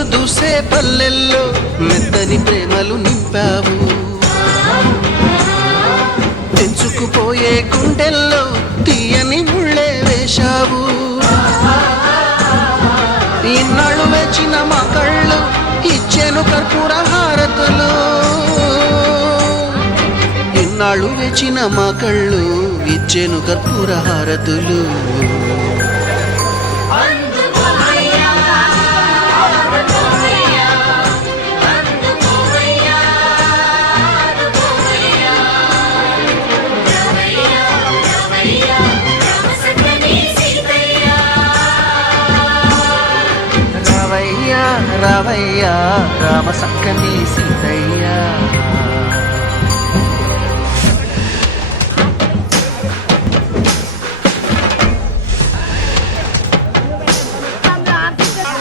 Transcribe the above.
నీళ్లు దూసే పల్లెల్లో మెత్తని ప్రేమలు నింపావు. తెంచుకుపోయే గుండెల్లో తీయని ముళ్ళే వేశావు. ఇన్నాళ్ళు వేచిన మా కళ్ళు ఇచ్చెను కర్పూర హారతులు. ఇన్నాళ్ళు వేచిన మా కళ్ళు ఇచ్చెను కర్పూర హారతులు. రావయ్యా రావయ్యా రామ సక్కని సీతయ్య.